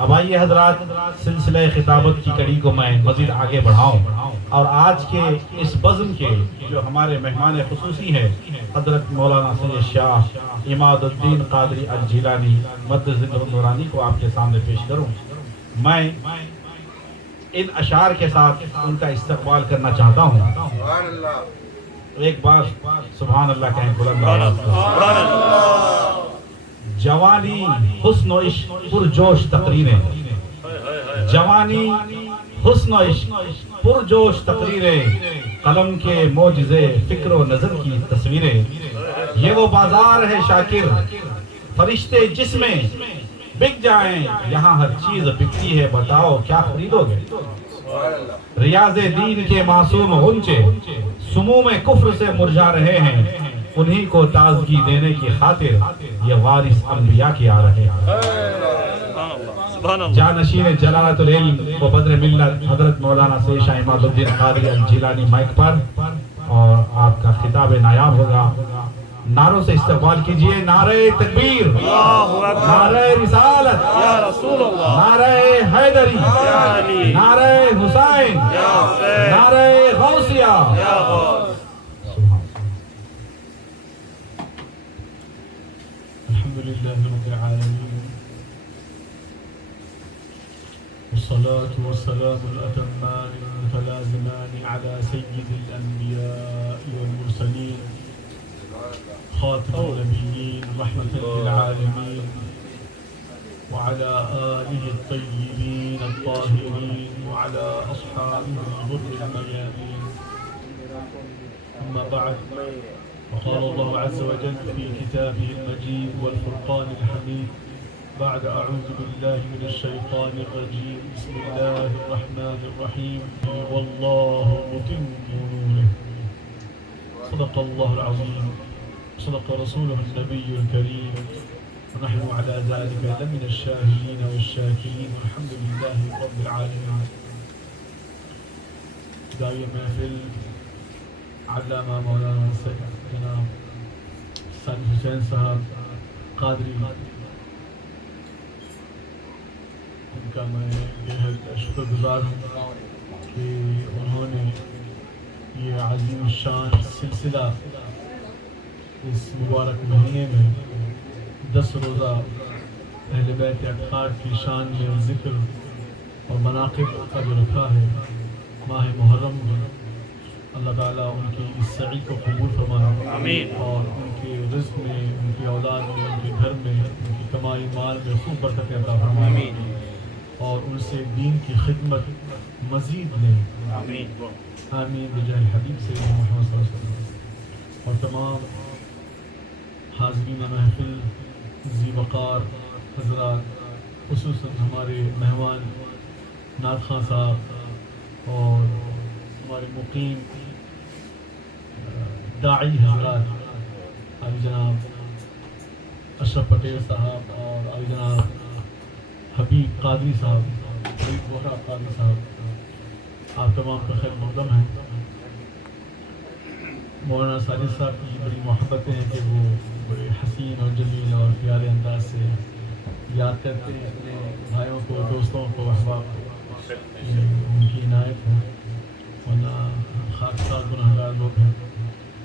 اب آئیے حضرات سلسلہ خطابت کی کڑی کو میں مزید آگے بڑھاؤں اور آج کے اس بزم کے جو ہمارے مہمان خصوصی ہیں حضرت مولانا سید شاہ عماد الدین قادری الجیلانی مد ذکر نورانی کو آپ کے سامنے پیش کروں۔ میں ان اشعار کے ساتھ ان کا استقبال کرنا چاہتا ہوں۔ ایک بار سبحان اللہ کہیں بلند آواز سے۔ جوانی حسن و عشق پرجوش تقریریں، جوانی حسن و عشق پرجوش تقریریں، قلم کے معجزے فکر و نظر کی تصویریں، یہ وہ بازار ہے شاکر فرشتے جس میں بک جائیں، یہاں ہر چیز بکتی ہے، بتاؤ کیا خریدو گے؟ ریاض دین کے معصوم غنچے سموم کفر سے مرجھا رہے ہیں، انہی کو تازگی دینے کی خاطر یہ وارث انبیاء کی آ رہے ہیں۔ جانشین جلالت العلم و بدر ملت حضرت مولانا سید شاہ عماد الدین قادری الجیلانی مائک پر، اور آپ کا خطاب نایاب ہوگا۔ نعروں سے استقبال کیجئے۔ نعرہ تکبیر، نعرہ رسالت، نعرہ حیدری، نعرہ حسین، نعرہ غوثیہ۔ الحمدللہ رب العالمین، والصلاة والسلام الأتمان المتلازمان على سيد الأنبياء والمرسلين خاتم النبيين رحمة للعالمين، وعلى آله الطيبين الطاهرين، وعلى أصحابه الغر الميامين، أما بعد، وقال الله عز وجل في كتابه المجيد والفرقان الحميد بعد أعوذ بالله من الشيطان الرجيم بسم الله الرحمن الرحيم والله متم نوره صدق الله العظيم صدق رسوله النبي الكريم ونحن على ذلك لمن الشاهدين والشاكرين والحمد لله رب العالمين۔ داعی محفل علامہ مولانا جناب سید حسین صاحب قادری، ان کا میں بہت شکر گزار ہوں کہ انہوں نے یہ عظیم الشان سلسلہ اس مبارک مہینے میں 10 روزہ اہل بیت اطہار کی شان میں ذکر اور مناقب کا جو رکھا ہے ماہ محرم میں، اللہ تعالیٰ ان کی اس سعی کو قبول فرمائے، آمین، اور ان کے رزق میں، ان کی اولاد میں، ان کے گھر میں، ان کی کمائی مال میں خوب برکت عطا فرمائے، آمین، اور ان سے دین کی خدمت مزید لیں، آمین، آمین بجاہ حبیب سے محمد صلی اللہ علیہ وسلم۔ اور تمام حاضرین محفل ذی وقار حضرات، خصوصاً ہمارے مہمان نعت خان صاحب اور ہمارے مقیم داعی حضرات علی جناب اشرف پٹیل صاحب اور علی جناب حبیب قادری صاحب، حبیب وہرا قادری صاحب، آپ تمام کا خیر مقدم ہے۔ مولانا ساجد صاحب کی بڑی محبتیں ہیں کہ وہ بڑے حسین اور جمیل اور پیارے انداز سے یاد کرتے ہیں اپنے بھائیوں کو، دوستوں کو، احباب کو، ان کی عنایت ہے، ورنہ خاکسار گناہگار لوگ ہیں۔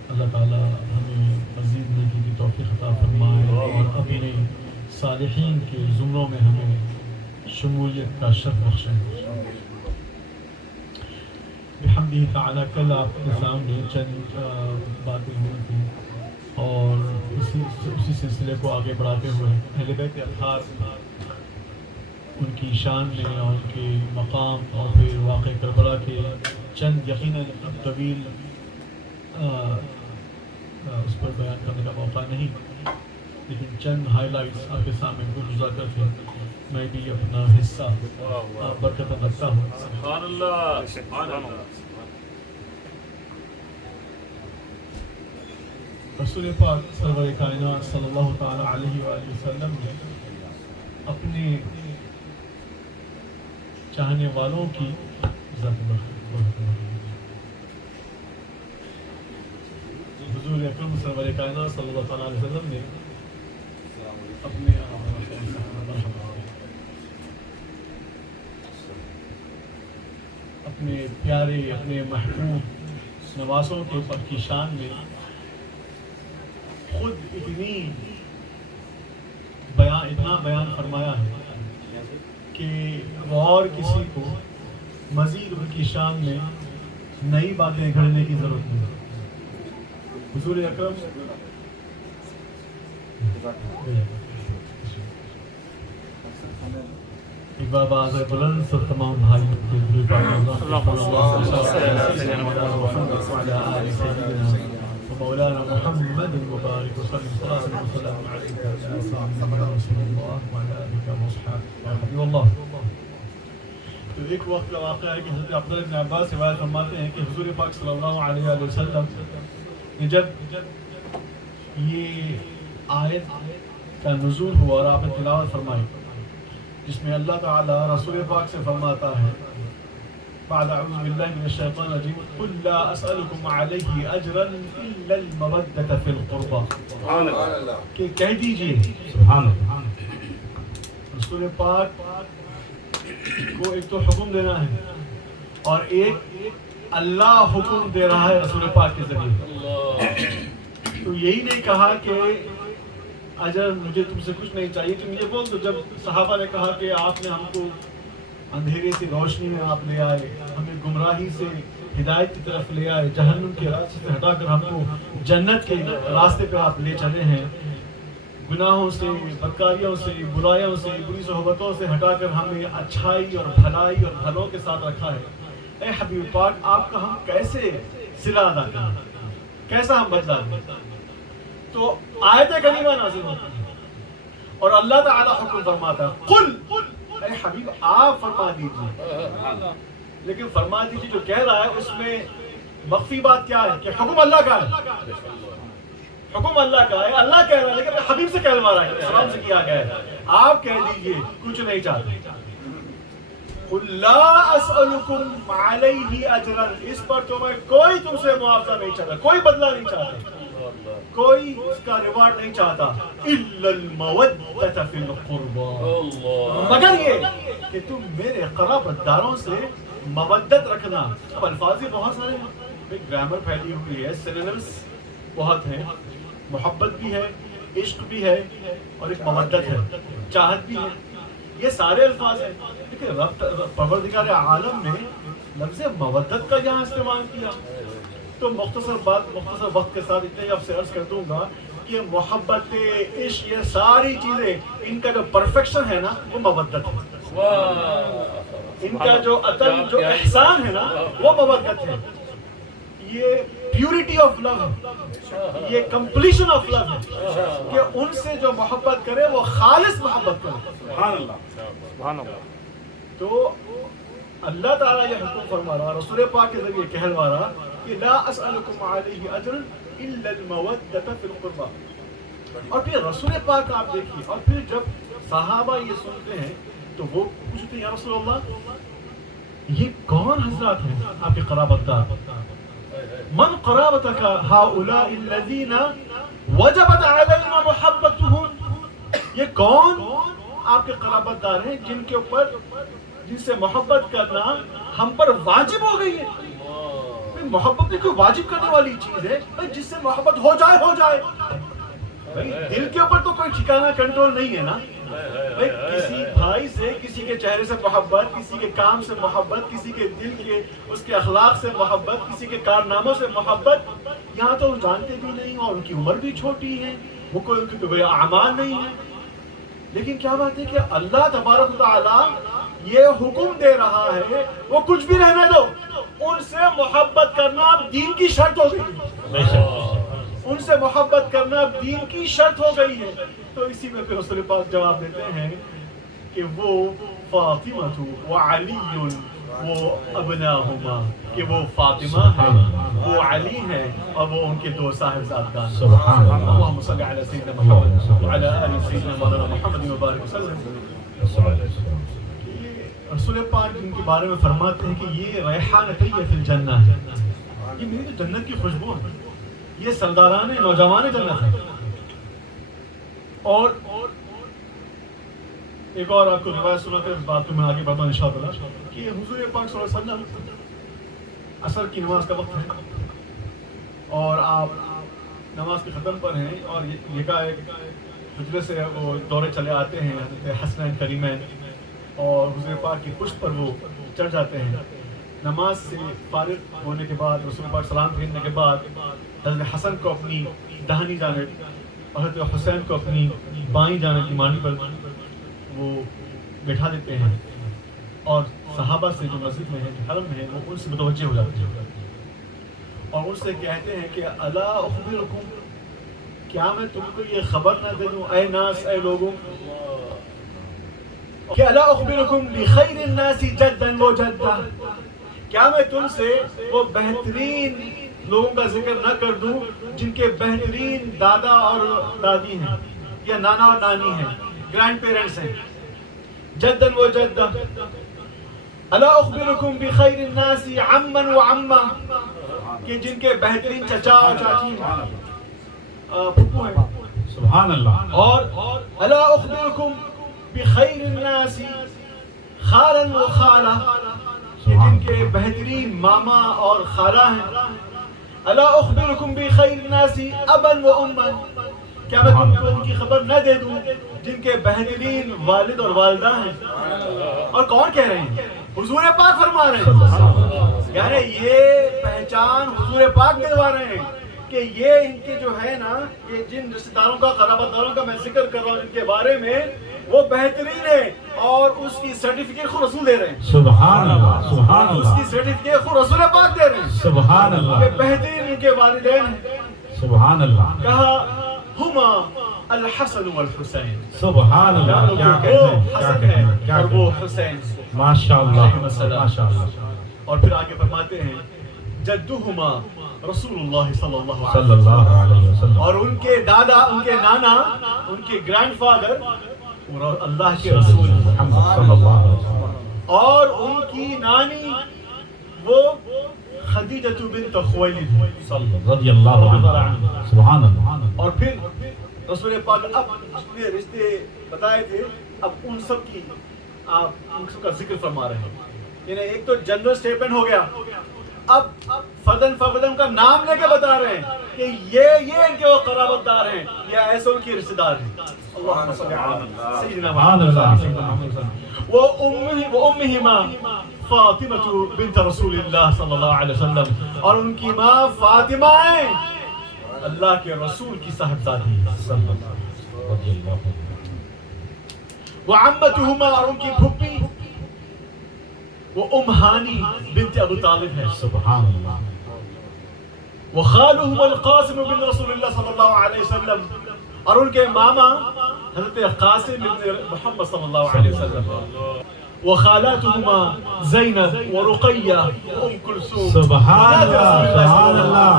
اللہ تعالیٰ ہمیں مزید نیکی کی توفیق عطا فرمائے اور اپنے صالحین کے زمروں میں ہمیں شمولیت کا شرف بخشیں۔ بحمدہ تعالیٰ کل آپ کے سامنے چند باتیں ہوئی تھیں اور اسی سلسلے کو آگے بڑھاتے ہوئے اہل بیت اطہار ان کی شان میں اور ان کے مقام اور پھر واقع کربلا کے چند یقیناً طویل اس پر بیان کرنے کا موقع نہیں، لیکن چند ہائی لائٹس آپ کے سامنے گزار کر کے میں بھی اپنا حصہ برکت رکھتا ہوں۔ سبحان اللہ، سبحان اللہ۔ رسول پاک سرور کائنات صلی اللہ تعالیٰ علیہ وآلہ وسلم نے اپنے چاہنے والوں کی حضور اکرم سرور کائنات صلی اللہ تعالیٰ علیہ وسلم نے اپنے اپنے پیارے اپنے محبوب نوازوں کے اوپر کی شان میں خود اتنا بیان فرمایا ہے کہ وہ اور کسی کو مزید ان کی شان میں نئی باتیں گھڑنے کی ضرورت نہیں. حضور اکرم ایک بار باز بلند سب تمام بھائیوں کے مولانا محمد مبارک وسلم السلام علیکم رسول اللہ وعلی آلہ وصحبہ اللہ. تو ایک وقت کا واقعہ ہے کہ حضرت عبداللہ بن عباس روایت فرماتے ہیں کہ حضور پاک صلی اللہ علیہ وسلم نے جب یہ آیت کا نزول ہوا اور آپ نے تلاوت فرمائی جس میں اللہ تعالی رسول پاک سے فرماتا ہے بعد اعوذ باللہ من الشیطان الرجیم قل لا اسألکم علیہ اجرا الا المودۃ فی القربى. کہ کہہ دیجئے سبحان اللہ. رسول پاک کو ایک تو حکم دینا ہے اور ایک اللہ حکم دے رہا ہے رسول پاک کے ذریعے. تو یہی نہیں کہا کہ اجر مجھے تم سے کچھ نہیں چاہیے تم یہ بول دو. جب صحابہ نے کہا کہ آپ نے ہم کو اندھیرے سے روشنی میں آپ لے آئے, ہمیں گمراہی سے ہدایت کی طرف لے آئے, جہنم کے راستے سے ہٹا کر ہم کو جنت کے راستے پہ آپ لے چلے ہیں, گناہوں سے, بدکاریوں سے, برائیوں سے, بری صحبتوں سے ہٹا کر ہمیں اچھائی اور بھلائی اور بھلوں کے ساتھ رکھا ہے. اے حبیب پاک آپ کا ہم کیسے صلہ ادا کریں, کیسا ہم بدلا دیں؟ تو آیت کریمہ نازل ہوتی ہے اور اللہ تعالی حکم فرماتا ہے قل, اے حبیب آپ فرما دیجیے. لیکن فرما دیجیے جو کہہ رہا ہے اس میں مخفی بات کیا ہے کہ حکم اللہ کا ہے, حکم اللہ کا ہے, اللہ کہہ رہا ہے لیکن حبیب سے کہلوا رہا ہے, اسلام سے کیا گیا ہے. آپ کہہ دیجیے کچھ نہیں چاہتے. قل لا اسألکم علیہ اجرا, اس پر تو میں کوئی تم سے معاوضہ نہیں چاہتا, کوئی بدلہ نہیں چاہتا, کوئی اس کا ریوارڈ نہیں چاہتا. الا المودۃ فی القربى, مگر یہ کہ تم میرے قرابت داروں سے مودت رکھنا. اب الفاظ ہی بہت سارے ہیں, گرامر پھیلی ہوئی ہے, سینونیمز بہت ہیں, محبت بھی ہے, عشق بھی ہے اور ایک مودت ہے, چاہت بھی ہے. یہ سارے الفاظ ہیں لیکن پروردگار عالم نے لفظ مودت کا یہاں استعمال کیا. تو مختصر وقت کے ساتھ اتنے آپ سے عرض کر دوں گا کہ محبت, عشق, یہ ساری چیزیں ان کا جو پرفیکشن ہے نا وہ مودت ہے. ان کا جو عطل, جو احسان ہے نا وہ مودت ہے. یہ پیورٹی آف لو ہے, یہ کمپلیشن آف لو ہے کہ ان سے جو محبت کرے وہ خالص محبت کرے. سبحان اللہ. تو اللہ تعالیٰ یہ حکم فرما رہا, رسول پاک کے ذریعے کہلوا رہا کہ لا اسألکم علیہ اجرا الا المودۃ فی القربى. اور پھر رسول پاک آپ دیکھیے, اور پھر جب صحابہ یہ سنتے ہیں تو وہ پوچھتے ہیں یا رسول اللہ یہ کون حضرات ہیں آپ کے قرابت دار؟ من قرابتک هؤلاء الذین وجبت علینا محبتهم, یہ کون آپ کے قرابت دار ہیں جن کے اوپر, جن سے محبت کرنا ہم پر واجب ہو گئی ہے. محبت بھی کوئی واجب کرنے والی چیز ہے, جس سے محبت ہو جائے ہو جائے. دل کے اوپر تو کوئی ٹھکانہ کنٹرول نہیں ہے نا. کسی بھائی سے, کسی کے چہرے سے محبت, کسی کے کام سے محبت, کسی کے دل کے اس کے اخلاق سے محبت, کسی کے کارناموں سے محبت, یہاں تو جانتے بھی نہیں اور ان کی عمر بھی چھوٹی ہے, وہ کوئی اعمال نہیں ہے. لیکن کیا بات ہے کہ اللہ تبارک و تعالی یہ حکم دے رہا ہے وہ کچھ بھی رہنے دو, ان سے محبت کرنا اب دین کی شرط ہو گئی ہے. ان سے محبت کرنا اب دین کی شرط ہو گئی ہے. تو اسی میں پھر رسول پاک جواب دیتے ہیں کہ وہ فاطمہ وعلی وابناہما, کہ وہ فاطمہ ہے, وہ علی ہے اور وہ ان کے دو صاحبزادگان. سبحان اللہ. اللہم صلی علی سیدنا محمد وعلی آل سیدنا مولانا محمد مبارک وسلم. رسول پاک جن کے بارے میں فرماتے ہیں کہ یہ ریحانتی فی الجنہ ہے, یہ میری تو جنت کی خوشبو ہے, یہ سرداران نوجوان جنت ہے. اور ایک اور آپ کو روایت سناتے ہیں، اس بات کو میں آگے بڑھتا ہوں انشاءاللہ، کہ حضور پاک صلی اللہ علیہ وسلم عصر کی نماز کا وقت ہے اور آپ نماز کے ختم پر ہیں اور یکایک حجرے سے وہ دورے چلے آتے ہیں حضرت حسنین کریمین اور حضور پاک کی پشت پر وہ چڑھ جاتے ہیں. نماز سے فارغ ہونے کے بعد رسول پاک سلام پھیرنے کے بعد حضرت حسن کو اپنی داہنی جانب اور حضرت حسین کو اپنی بائیں جانب کی مانی پر وہ بٹھا دیتے ہیں اور صحابہ سے جو مسجد میں ہے جو حرم میں ہے وہ ان سے متوجہ ہو جاتے ہیں اور ان سے کہتے ہیں کہ الا اخبرکم، کیا میں تم کو یہ خبر نہ دے دوں اے ناس، اے لوگوں، کہ الا اخبرکم بخیر الناس جدا و جدہ، کیا میں تم سے وہ بہترین لوگوں کا ذکر نہ کر دوں جن کے بہترین دادا اور دادی ہیں یا نانا اور نانی ہیں، گرینڈ پیرنٹس ہیں. جدا و جدہ. الا اخبرکم بخیر الناس عما و عما، کہ جن کے بہترین چچا اور چاچی ہیں، پھپھو ہیں. سبحان اللہ. اور الا اخبرکم بخیر الناس خالا و خالہ، کہ جن کے بہترین ماما اور خالہ ہیں. الا اخبرکم بخیر الناس ابا و اما، کیا میں تم کو ان کی خبر نہ دے دوں جن کے بہترین والد اور والدہ ہیں. اور کون کہہ رہے ہیں؟ حضور پاک فرما رہے ہیں. یعنی یہ پہچان حضور پاک دلوا رہے ہیں کہ یہ ان کے جو ہے نا، یہ جن رشتہ داروں کا قرابت داروں کا میں ذکر کر رہا ہوں ان کے بارے میں، وہ بہترین ہے اور اس کی سرٹیفکیٹ خود رسول دے رہے ہیں. سبحان اللہ. سبحان اس اللہ. کی سرٹیفکیٹ خود رسول پاک دے رہے ہیں سبحان کہ اللہ. بہترین ان کے والدین ہیں. سبحان اللہ. کہا ہما الحسن والحسین، سبحان اللہ. کیا کہتے وہ ہیں، کیا حسن کہتے ہے ہیں، کیا اور کہتے وہ ہیں. حسین. ماشاء اللہ. ماشاء اللہ. اور پھر آگے فرماتے ہیں جدہما رسول اللہ صلی اللہ علیہ صلی وسلم، اللہ علیہ وسلم. اور ان کے دادا، ان کے نانا، ان کے گرینڈ فادر اور اللہ کے رسول محمد صلی اللہ علیہ وسلم. اور ان کی نانی وہ خدیجہ بنت خویلد رضی اللہ عنہ. سبحان اللہ. اور پھر رسول پاک اب جتنے رشتے بتائے تھے اب ان سب کی آپ ان سب کا ذکر فرما رہے ہیں. یعنی ایک تو جنرل سٹیٹمنٹ ہو گیا، اب فردن فردن کا نام لے کے بتا رہے ہیں کہ یہ ان کے وہ قرابت دار ہیں یا ایسے ان کے رشتہ دار ہیں. اللہم صلی علی سیدنا محمد. وَأُمِّهِمَا فاطمہ بنت رسول اللہ صلی اللہ علیہ وسلم، اور ان کی ماں فاطمہ ہیں اللہ کے رسول کی صاحبزادی. وعمتهما، اور ان کی پھپھی وہ ہانی بنت ابو طالب ہے. سبحان اللہ. وخالهم القاسم بن رسول اللہ صلی اللہ علیہ وسلم، اور ان کے ماما حضرت قاسم بن محمد صلی اللہ علیہ وسلم. وخالاتهما زینب ورقیہ وام کلثوم. سبحان اللہ. سبحان اللہ.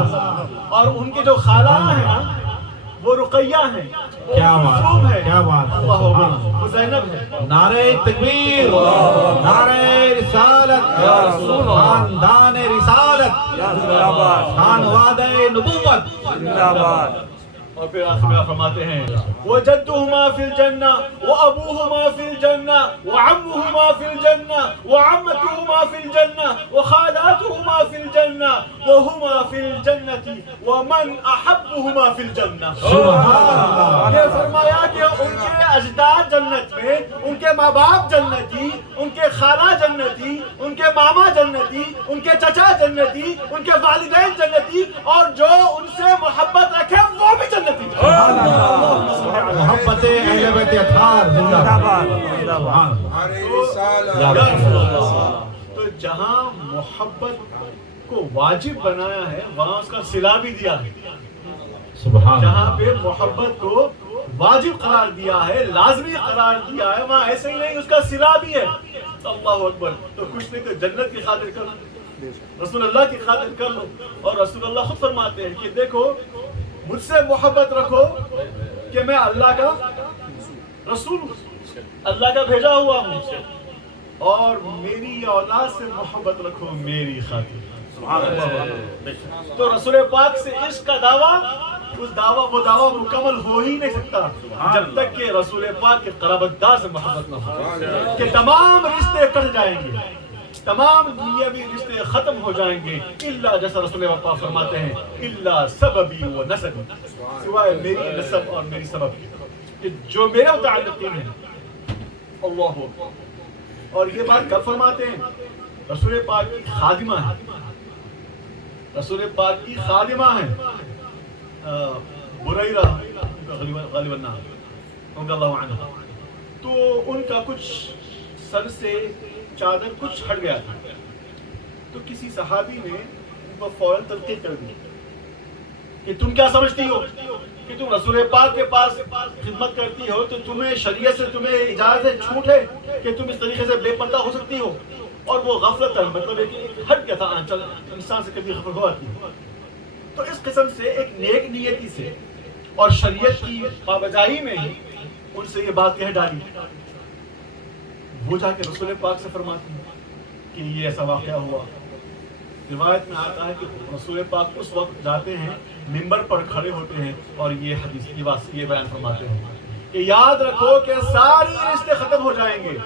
اور ان کے جو خالہ ہیں نا وہ رقیہ ہیں، کیا بات کلثوم ہے، کیا بات ہے. اللہ سبحان اکبر. اللہ. وہ زینب ہے. نعرہ تکبیر، نعرہ رسالت، خاندان رسالت، خانوادہ نبوت. اور پھر آخر میں فرماتے ہیں وجدهما في الجنة وأبوهما في الجنة وعمهما في الجنة وعمتهما في الجنة وخالاتهما في الجنة وهما في الجنة ومن أحبهما في الجنة. سبحان اللہ. یہ فرمایا کہ ان کے اجداد جنت میں، ان کے ماں باپ جنتی، ان کے خالہ جنتی، ان کے ماما جنتی، ان کے چچا جنتی، ان کے والدین جنتی، اور جو ان سے محبت رکھے وہ بھی جنتی. محبت اہل بیت اطہار زندہ باد. سبحان اللہ. یا رسول اللہ. تو جہاں محبت کو واجب بنایا ہے وہاں اس کا صلہ بھی دیا ہے. سبحان جہاں اللہ. پہ محبت کو واجب قرار دیا ہے، لازمی قرار دیا ہے، وہاں ایسے ہی نہیں اس کا صلہ بھی ہے. اللہ اکبر. تو کچھ نہیں تو جنت کی خاطر کر لو، رسول اللہ کی خاطر کر لو. اور رسول اللہ خود فرماتے ہیں کہ دیکھو مجھ سے محبت رکھو کہ میں اللہ کا رسول ہوں، اللہ کا بھیجا ہوا ہوں، اور میری اولاد سے محبت رکھو میری خاطر. تو رسول پاک سے عشق کا دعویٰ وہ دعویٰ مکمل ہو ہی نہیں سکتا جب تک کہ رسول پاک کے قرابت دار سے محبت نہ ہو، کہ تمام رشتے کٹ جائیں گے، تمام دنیاوی رشتے ختم ہو جائیں گے، الا جیسا رسول پاک فرماتے ہیں الا سببی و نسبی، سوائے میری نسب اور میری سبب کہ جو میرے متعلقین ہیں۔ اللہ اکبر۔ اور یہ بات کب فرماتے ہیں؟ رسول پاک کی خادمہ ہے، رسول پاک کی خادمہ ہے بریرہ غالباً نام رضی اللہ عنہ، تو ان کا کچھ سر سے چادر کچھ ہٹ گیا تھا، تو کسی صحابی نے ان کو فوراً تنقید کر دی کہ تم کیا سمجھتی ہو کہ تم رسول پاک کے پاس خدمت کرتی ہو تو تمہیں شریعت سے تمہیں اجازت ہے، چھوٹ ہے کہ تم اس طریقے سے بے پردہ ہو سکتی ہو؟ اور وہ غفلت ہے، مطلب ایک ہٹ گیا تھا آنچل، انسان سے کبھی غفلت ہو آتی ہے۔ تو اس قسم سے ایک نیک نیتی سے اور شریعت کی پابجائی میں ہی ان سے یہ بات کہہ ڈالی، وہ جا کے رسول پاک سے فرماتی ہیں کہ یہ ایسا واقعہ ہوا۔ روایت میں آتا ہے کہ رسول پاک اس وقت جاتے ہیں، منبر پر کھڑے ہوتے ہیں اور یہ حدیث یہ بیان فرماتے ہیں کہ یاد رکھو کہ ساری رشتے ختم ہو جائیں گے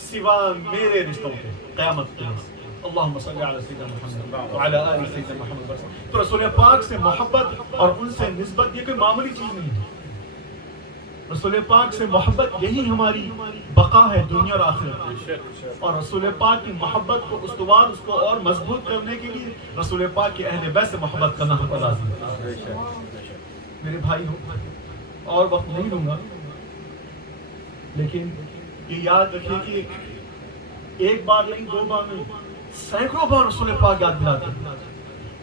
سوا میرے رشتوں کے قیامت کے دن۔ اللہم صلی علی سیدنا محمد وعلی آل سیدنا محمد۔ تو رسول پاک سے محبت اور ان سے نسبت یہ کوئی معمولی چیز نہیں ہے، رسول پاک سے محبت یہی ہماری بقا ہے دنیا اور آخرت میں، اور رسول پاک کی محبت کو استوار، اس کو اور مضبوط کرنے کے لیے رسول پاک کے اہل بیت سے محبت کرنا ہم پر لازم ہے۔ میرے بھائی ہو، اور وقت نہیں لوں گا، لیکن یہ یاد رکھیں کہ ایک بار نہیں، دو بار نہیں، سینکڑوں بار رسول پاک یاد دلاتے ہیں،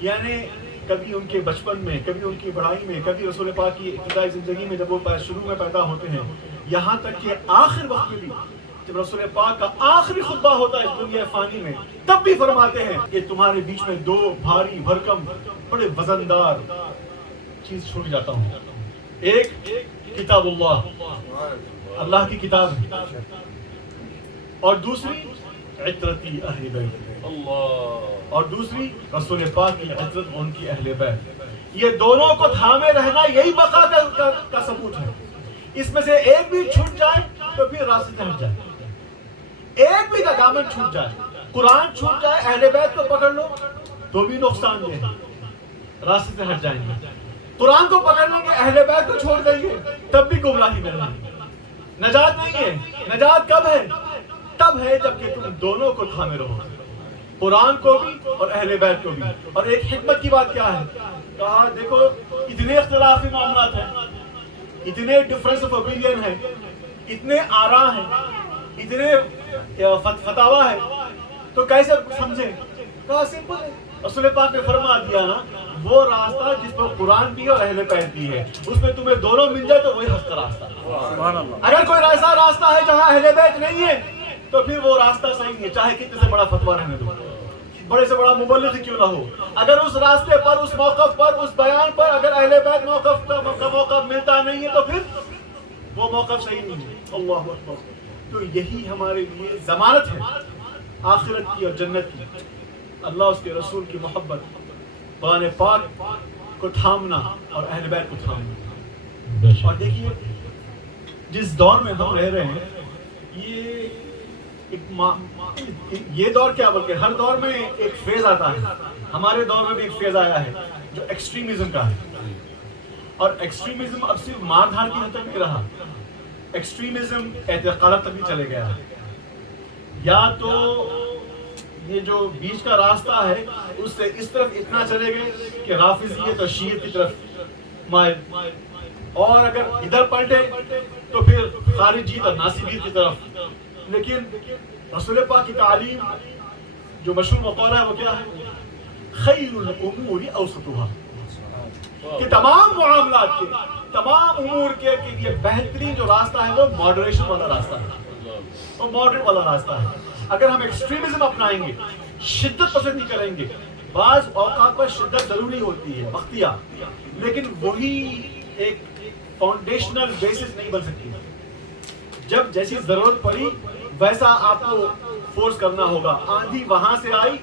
یعنی کبھی ان کے بچپن میں، کبھی ان کی بڑھائی میں، کبھی رسول پاک کی ابتدائی زندگی میں جب وہ شروع میں پیدا ہوتے ہیں، یہاں تک کہ آخر وقت میں بھی جب رسول پاک کا آخری خطبہ ہوتا ہے اس دنیا فانی میں، تب بھی فرماتے ہیں کہ تمہارے بیچ میں دو بھاری بھرکم بڑے وزندار چیز چھوڑ جاتا ہوں، ایک کتاب اللہ کی کتاب ہے، اور دوسری عطرتی اہل بیت، اور دوسری رسول پاک کی عزت اور ان کی اہل بیت۔ یہ دونوں کو تھامے رہنا یہی بقا کا ثبوت ہے۔ اس میں سے ایک بھی چھوٹ جائے تو پھر راستے سے ہٹ جائے، ایک بھی دامن چھوٹ جائے، قرآن چھوٹ جائے، اہل بیت کو پکڑ لو تو بھی نقصان دہ، راستے سے ہٹ جائیں گے۔ قرآن کو پکڑ لیں گے، اہل بیت کو چھوڑ دیں گے، تب بھی گمراہی میں رہیں گے۔ نجات نہیں ہے، نجات کب ہے؟ تب ہے جب کہ تم دونوں کو تھامے رہو، قرآن کو بھی اور اہل بیت کو بھی۔ اور ایک حکمت کی بات کیا ہے؟ کہا دیکھو اتنے اختلافی معاملات ہیں، اتنے ڈفرنس آف اوپینین ہیں، اتنے آراء ہیں، اتنے فتاوا ہے، تو کیسے سمجھیں؟ کہا سمپل ہے، رسول پاک نے فرما دیا نا، وہ راستہ جس پر قرآن بھی اور اہل بیت بھی ہے، اس میں تمہیں دونوں مل جائے تو وہی حق کا راستہ۔ اگر کوئی ایسا راستہ ہے جہاں اہل بیت نہیں ہے تو پھر وہ راستہ صحیح نہیں ہے، چاہے کتنے سے بڑا فتویٰ رہنے دو، بڑے سے بڑا مبلغ کیوں نہ ہو، اگر اس راستے پر، اس موقف پر، اس بیان پر اگر اہل بیت موقف کا موقف ملتا نہیں ہے تو پھر وہ موقف صحیح نہیں ہے۔ اللہ اکبر۔ تو یہی ہمارے لیے ضمانت ہے آخرت کی اور جنت کی، اللہ اس کے رسول کی محبت، قرآن پاک کو تھامنا اور اہل بیت کو تھامنا۔ اور دیکھیے جس دور میں ہم رہ رہے ہیں، یہ دور کیا بلکہ ہر دور میں ایک فیز آتا ہے، ہمارے دور میں بھی ایک فیز آیا ہے جو ایکسٹریمزم کا ہے، اور ایکسٹریمزم اب صرف مار دھار کی حد تک نہیں رہا، ایکسٹریمزم اعتقالات تک بھی چلے گیا ہے۔ یا تو یہ جو بیچ کا راستہ ہے اس سے اس طرف اتنا چلے گئے کہ رافضیت اور شیعت کی طرف مائل، اور اگر ادھر پلٹے تو پھر خارجیت اور ناصبیت کی طرف۔ لیکن رسول پاک کی تعلیم جو مشہور مقولہ ہے وہ کیا ہے؟ خیر الامور اوسطها، کہ تمام معاملات کے، تمام امور کے لیے بہترین جو راستہ ہے وہ ماڈریشن والا راستہ ہے، وہ ماڈریٹ والا راستہ ہے۔ اگر ہم ایکسٹریمزم اپنائیں گے، شدت پسندی کریں گے، بعض اوقات پر شدت ضروری ہوتی ہے وقتیہ، لیکن وہی ایک فاؤنڈیشنل بیسس نہیں بن سکتی۔ جب جیسی ضرورت پڑی ویسا آپ کو فورس کرنا ہوگا. آندھی وہاں سے آئی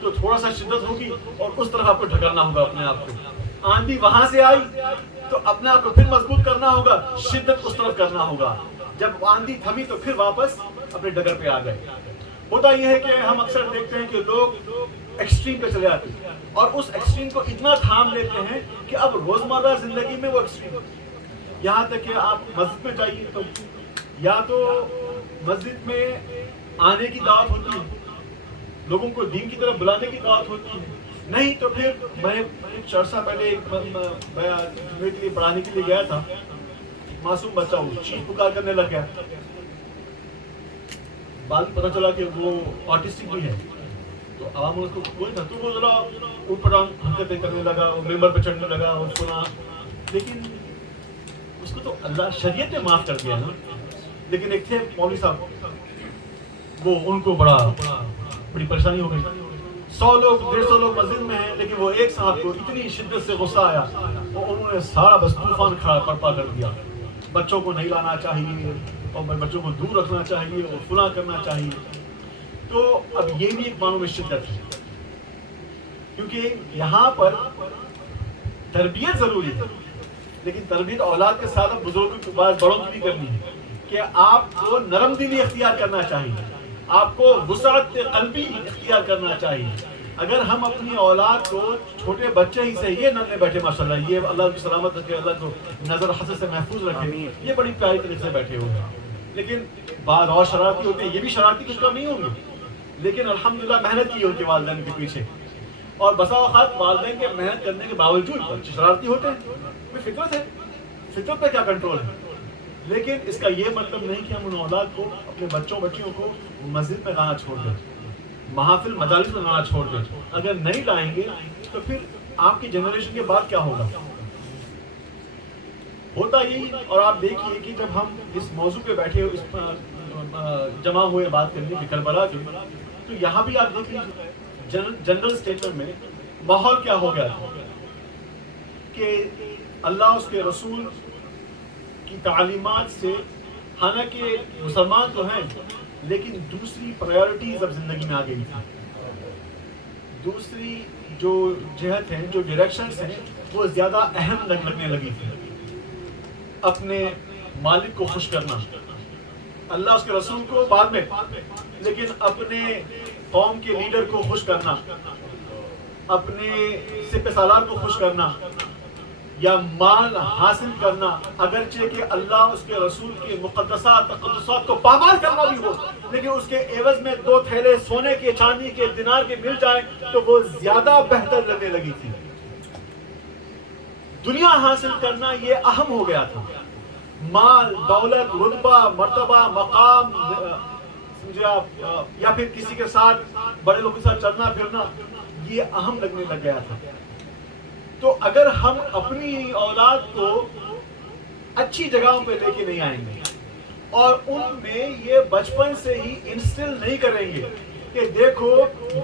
تو تھوڑا سا شدت ہوگی اور اس طرف آپ کو ڈھکلنا ہوگا اپنے آپ کو. آندھی وہاں سے آئی تو اپنے آپ کو پھر مضبوط کرنا ہوگا, شدت اس طرف کرنا ہوگا. جب آندھی تھمی تو پھر واپس اپنے ڈگر پہ آ گئے. ہوتا یہ ہے کہ ہم اکثر دیکھتے ہیں کہ لوگ ایکسٹریم پہ چلے آتے ہیں اور اس ایکسٹریم کو اتنا تھام لیتے ہیں کہ اب روزمرہ زندگی میں وہ ایکسٹریم, یہاں تک کہ آپ مسجد میں جائیے تو یا تو مسجد میں آنے کی دعوت ہوتی ہے, لوگوں کو دین کی طرف بلانے کی دعوت ہوتی ہے, نہیں تو پھر میں کچھ عرصہ پہلے کے لیے پڑھانے کے لیے گیا تھا. معصوم بچہ وہ چیخ پکار کرنے لگ گیا. بعد میں پتہ چلا کہ وہ آٹسٹک بھی ہے. تو عوام اس کو بولے تھا تو وہ ذرا اوپر حرکتیں کرنے لگا اور ممبر پہ چڑھنے لگا اور سنا, لیکن اس کو تو اللہ شریعت نے معاف کر دیا نا. لیکن ایک تھے مولوی صاحب, وہ ان کو بڑی پریشانی ہو گئی. 100 لوگ 150 لوگ مسجد میں ہیں, لیکن وہ ایک صاحب کو اتنی شدت سے غصہ آیا اور انہوں نے سارا بس طوفان کھڑا برپا کر دیا. بچوں کو نہیں لانا چاہیے اور بچوں کو دور رکھنا چاہیے اور فلاں کرنا چاہیے. تو اب یہ بھی ایک معنوں میں شدت ہے, کیونکہ یہاں پر تربیت ضروری ہے, لیکن تربیت اولاد کے ساتھ اب بزرگوں کی بات بڑوں کی بھی کرنی ہے کہ آپ کو نرم دلی اختیار کرنا چاہیے, آپ کو وسعت قلبی اختیار کرنا چاہیے. اگر ہم اپنی اولاد کو چھوٹے بچے ہی سے یہ ننے بیٹھے ماشاءاللہ, یہ اللہ کی سلامت رکھے, اللہ کو نظر حسد سے محفوظ رکھے, یہ بڑی پیاری طریقے سے بیٹھے ہوئے ہیں. لیکن بعض اور شرارتی ہوتے ہیں, یہ بھی شرارتی کچھ کم نہیں ہوں گے, لیکن الحمدللہ محنت کی ان کے والدین کے پیچھے. اور بسا اوقات والدین کے محنت کرنے کے باوجود بچے شرارتی ہوتے ہیں. فطرت ہے, فطرت پہ کیا کنٹرول ہے. لیکن اس کا یہ مطلب نہیں کہ ہم ان اولاد کو, اپنے بچوں کو مسجد میں لانا چھوڑ دیں, محافل مجالس میں لانا چھوڑ دیں. اگر نہیں لائیں گے تو پھر آپ کی جنریشن کے بعد کیا ہوگا. ہوتا یہی. اور آپ دیکھیے کہ جب ہم اس موضوع پہ بیٹھے اس جمع ہوئے بات کرنے کی کربلا کی, تو یہاں بھی آپ دیکھ لیجیے جنرل اسٹیٹمنٹ میں ماحول کیا ہو گیا تھا کہ اللہ اس کے رسول کی تعلیمات سے, حالانکہ مسلمان تو ہیں لیکن دوسری پرائیورٹیز اب زندگی میں آ گئی تھی. دوسری جو جہت ہیں, جو ڈائریکشنز ہیں, وہ زیادہ اہم لگنے لگی تھی. اپنے مالک کو خوش کرنا, اللہ اس کے رسول کو بعد میں, لیکن اپنے قوم کے لیڈر کو خوش کرنا, اپنے سپہ سالار کو خوش کرنا یا مال حاصل کرنا, اگرچہ کہ اللہ اس کے رسول کے مقدسات تقدسات کو پامال کرنا بھی ہو, لیکن اس کے عوض میں 2 تھیلے سونے کے, چاندی کے, دینار کے مل جائیں تو وہ زیادہ بہتر لگنے لگی تھی. دنیا حاصل کرنا یہ اہم ہو گیا تھا. مال, دولت, رتبہ, مرتبہ, مقام, سمجھے آپ, یا پھر کسی کے ساتھ, بڑے لوگوں کے ساتھ چلنا پھرنا, یہ اہم لگنے لگ گیا تھا. تو اگر ہم اپنی اولاد کو اچھی جگہوں پہ لے کے نہیں آئیں گے اور ان میں یہ بچپن سے ہی انسٹل نہیں کریں گے کہ دیکھو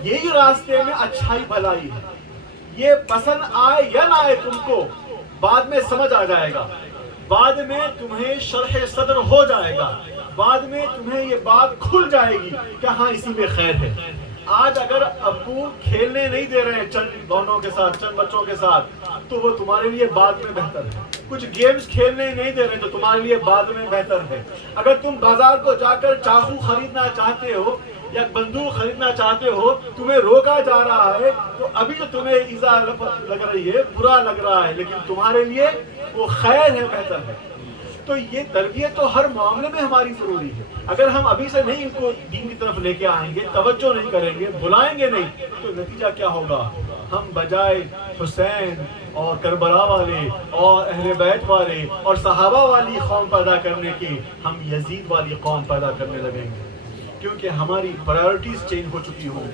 یہی راستے میں اچھائی بھلائی ہے, یہ پسند آئے یا نہ آئے تم کو بعد میں سمجھ آ جائے گا, بعد میں تمہیں شرح صدر ہو جائے گا, بعد میں تمہیں یہ بات کھل جائے گی کہ ہاں اسی میں خیر ہے. آج اگر ابو کھیلنے نہیں دے رہے ہیں چند دونوں کے ساتھ, چند بچوں کے ساتھ, تو وہ تمہارے لیے بعد میں بہتر ہے. کچھ گیمز کھیلنے نہیں دے رہے تو تمہارے لیے بعد میں بہتر ہے. اگر تم بازار کو جا کر چاقو خریدنا چاہتے ہو یا بندوق خریدنا چاہتے ہو, تمہیں روکا جا رہا ہے تو ابھی تو تمہیں ایذا لگ رہی ہے, برا لگ رہا ہے, لیکن تمہارے لیے وہ خیر ہے, بہتر ہے. تو یہ تربیت تو ہر معاملے میں ہماری ضروری ہے. اگر ہم ابھی سے نہیں ان کو دین کی طرف لے کے آئیں گے, توجہ نہیں کریں گے, بلائیں گے نہیں, تو نتیجہ کیا ہوگا. ہم بجائے حسین اور کربلا والے اور اہل بیت والے اور صحابہ والی قوم پیدا کرنے کی, ہم یزید والی قوم پیدا کرنے لگیں گے, کیونکہ ہماری پرائیورٹیز چینج ہو چکی ہوں.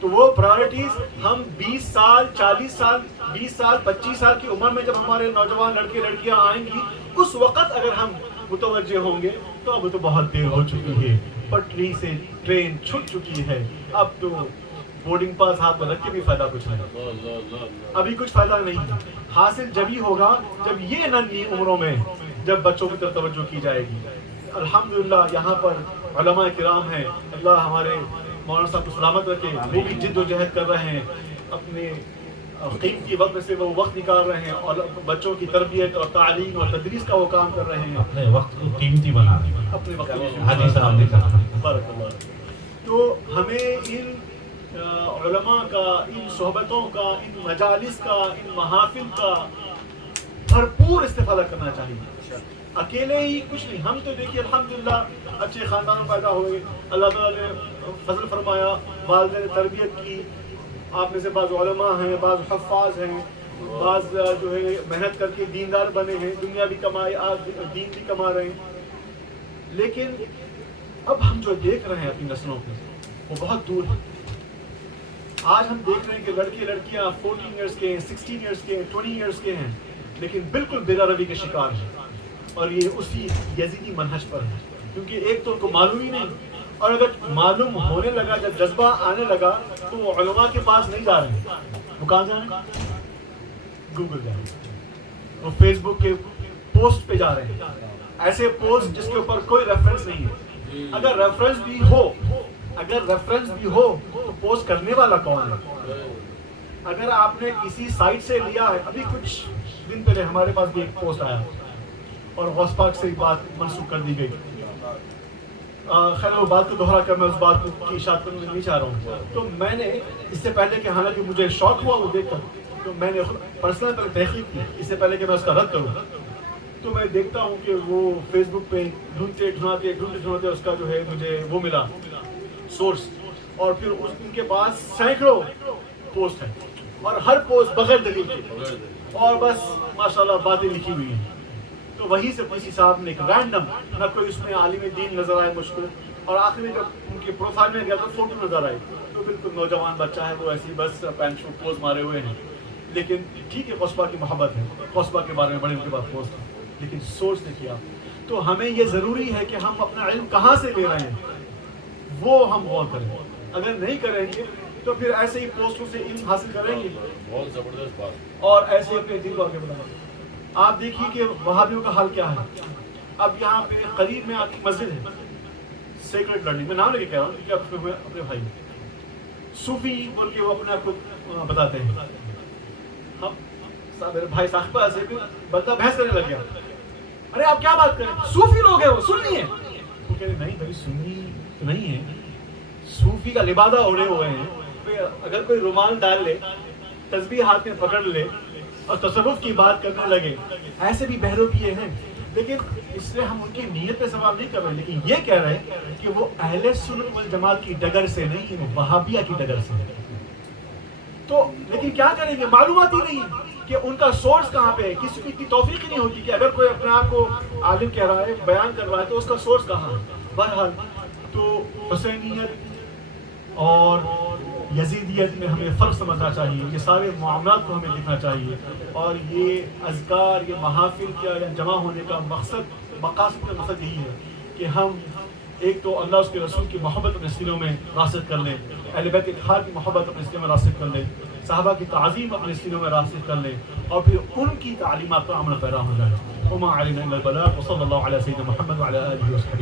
تو وہ پرائیورٹیز ہم 20 سال 40 سال 20 سال 25 سال کی عمر میں جب ہمارے نوجوان لڑکے لڑکیاں آئیں گی, اس وقت اگر ہم متوجہ ہوں گے تو اب تو بہت دیر ہو چکی ہے, پٹری سے ٹرین چھٹ چکی ہے. اب تو بورڈنگ پاس ہاتھ میں رکھ کے بھی فائدہ کچھ نہیں, ابھی کچھ فائدہ نہیں. حاصل جبھی ہوگا جب یہ ننھی عمروں میں جب بچوں کی طرف توجہ کی جائے گی. الحمدللہ یہاں پر علماء کرام ہیں، اللہ ہمارے مولانا صاحب کو سلامت رکھے، وہ بھی جد و جہد کر رہے ہیں، اپنے قیمتی وقت میں سے وہ وقت نکال رہے ہیں اور بچوں کی تربیت اور تعلیم اور تدریس کا وہ کام کر رہے ہیں، اپنے وقت کو قیمتی بنا رہے ہیں، اپنے وقت حاجی صاحب نے کہا۔ بارک اللہ۔ تو ہمیں ان علماء کا، ان صحبتوں کا، ان مجالس کا، ان محافل کا بھرپور استفادہ کرنا چاہیے۔ اکیلے ہی کچھ نہیں، ہم تو دیکھیے الحمدللہ اچھے خاندانوں پیدا ہوئے، اللہ تعالیٰ نے فضل فرمایا، والدین نے تربیت کی، آپ میں سے بعض علماء ہیں، بعض حفاظ ہیں، بعض جو ہے محنت کر کے دیندار بنے ہیں، دنیا بھی کمائے، آج دین بھی کما رہے ہیں۔ لیکن اب ہم جو دیکھ رہے ہیں اپنی نسلوں کو وہ بہت دور ہے۔ آج ہم دیکھ رہے ہیں کہ لڑکے لڑکیاں 14 ایئرس کے ہیں، 16 ایئرس کے ہیں، 20 ایئرس کے ہیں، لیکن بالکل بلا روی کے شکار ہیں، اور یہ اسی یزیدی منہج پر ہے، کیونکہ ایک تو ان کو معلوم ہی نہیں، اور اگر معلوم ہونے لگا، جب جذبہ آنے لگا تو وہ علماء کے پاس نہیں جا رہے ہیں، وہ کہاں جا رہے ہیں؟ گوگل جا رہے ہیں، وہ فیس بک کے پوسٹ پہ جا رہے ہیں، ایسے پوسٹ جس کے اوپر کوئی ریفرنس نہیں ہے۔ اگر ریفرنس بھی ہو تو پوسٹ کرنے والا کون ہے؟ اگر آپ نے کسی سائٹ سے لیا ہے، ابھی کچھ دن پہلے ہمارے پاس بھی ایک پوسٹ آیا اور غوث پاک سے بات منسوخ کر دی گئی، خیر وہ بات کو دوہرا کر میں اس بات کی اشاعت کرنا نہیں چاہ رہا ہوں۔ تو میں نے اس سے پہلے کہ حالانکہ مجھے شوق ہوا وہ دیکھ کر، تو میں نے پرسنل پر تحقیق کی اس سے پہلے کہ میں اس کا رد کروں، تو میں دیکھتا ہوں کہ وہ فیس بک پہ ڈھونڈتے اس کا جو ہے مجھے وہ ملا سورس، اور پھر ان کے پاس سینکڑوں پوسٹ ہیں، اور ہر پوسٹ بغیر دلیل کے اور بس ماشاءاللہ باتیں لکھی ہوئی ہیں۔ تو وہیں سے کسی صاحب نے ایک رینڈم، نہ کوئی اس میں عالم دین نظر آئے مجھ کو، اور آخر میں جب ان کے پروفائل میں گیا تو فوٹو نظر آئی، تو بالکل نوجوان بچہ ہے، وہ ایسی بس پینٹ شوٹ پوز مارے ہوئے ہیں، لیکن ٹھیک ہے قصبہ کی محبت ہے، قصبہ کے بارے میں بڑے ان کے پاس پوسٹ ہے، لیکن سورس دیکھیے آپ۔ تو ہمیں یہ ضروری ہے کہ ہم اپنا علم کہاں سے لے رہے ہیں وہ ہم غور کریں، اگر نہیں کریں گے تو پھر ایسے ہی پوسٹوں سے علم حاصل کریں گے، بہت زبردست بات، اور ایسے اپنے دل کو آگے بڑھائیں گے۔ آپ دیکھیے کہ وہابیوں کا حال کیا ہے۔ اب یہاں پہ قریب میں آپ کی مسجد ہے، سیکرٹ لرننگ، میں نام لے کے کہہ رہا ہوں کیونکہ آپ اس میں اپنے بھائی صوفی بول کے وہ اپنے آپ کو بتاتے ہیں، ہم میرے بھائی صاحب سے بندہ بحث کرنے لگ گیا، ارے آپ کیا بات کریں، صوفی لوگ ہیں، وہ سنی ہے، وہ کہہ رہے نہیں بھائی سنی تو نہیں ہے، صوفی کا لبادہ اوڑھے ہوئے ہیں، اگر کوئی رومال ڈال لے، تسبیح ہاتھ میں پکڑ لے اور تصوف کی بات کرنے لگے، ایسے بھی بہرو کیے ہیں، لیکن اس لیے ہم ان کی نیت پہ سوال نہیں کر رہے، لیکن یہ کہہ رہے ہیں کہ وہ اہل سنت والجماعت کی ڈگر سے نہیں، وہ وہابیہ کی ڈگر سے۔ تو لیکن کیا کریں گے، معلومات ہی نہیں کہ ان کا سورس کہاں پہ ہے، کسی کو اتنی توفیق ہی نہیں ہوتی کہ اگر کوئی اپنے آپ کو عالم کہہ رہا ہے، بیان کر رہا ہے، تو اس کا سورس کہاں ہے۔ بہرحال تو حسینیت اور یزیدیت میں ہمیں فرق سمجھنا چاہیے، یہ سارے معاملات کو ہمیں دیکھنا چاہیے، اور یہ اذکار، یہ محافل کیا جمع ہونے کا مقاصد کا مقصد یہی ہے کہ ہم ایک تو اللہ اس کے رسول کی محبت اپنے سینوں میں راسخ کر لیں، اہل بیت اطہار کی محبت اپنے سینوں میں راسخ کر لیں، صحابہ کی تعظیم اپنے سینوں میں راسخ کر لیں، اور پھر ان کی تعلیمات پر عمل پیرا ہو جائے۔ وما علینا الا البلاغ، وصلی اللہ علی سیدنا محمد وعلی آلہ وصحبہ۔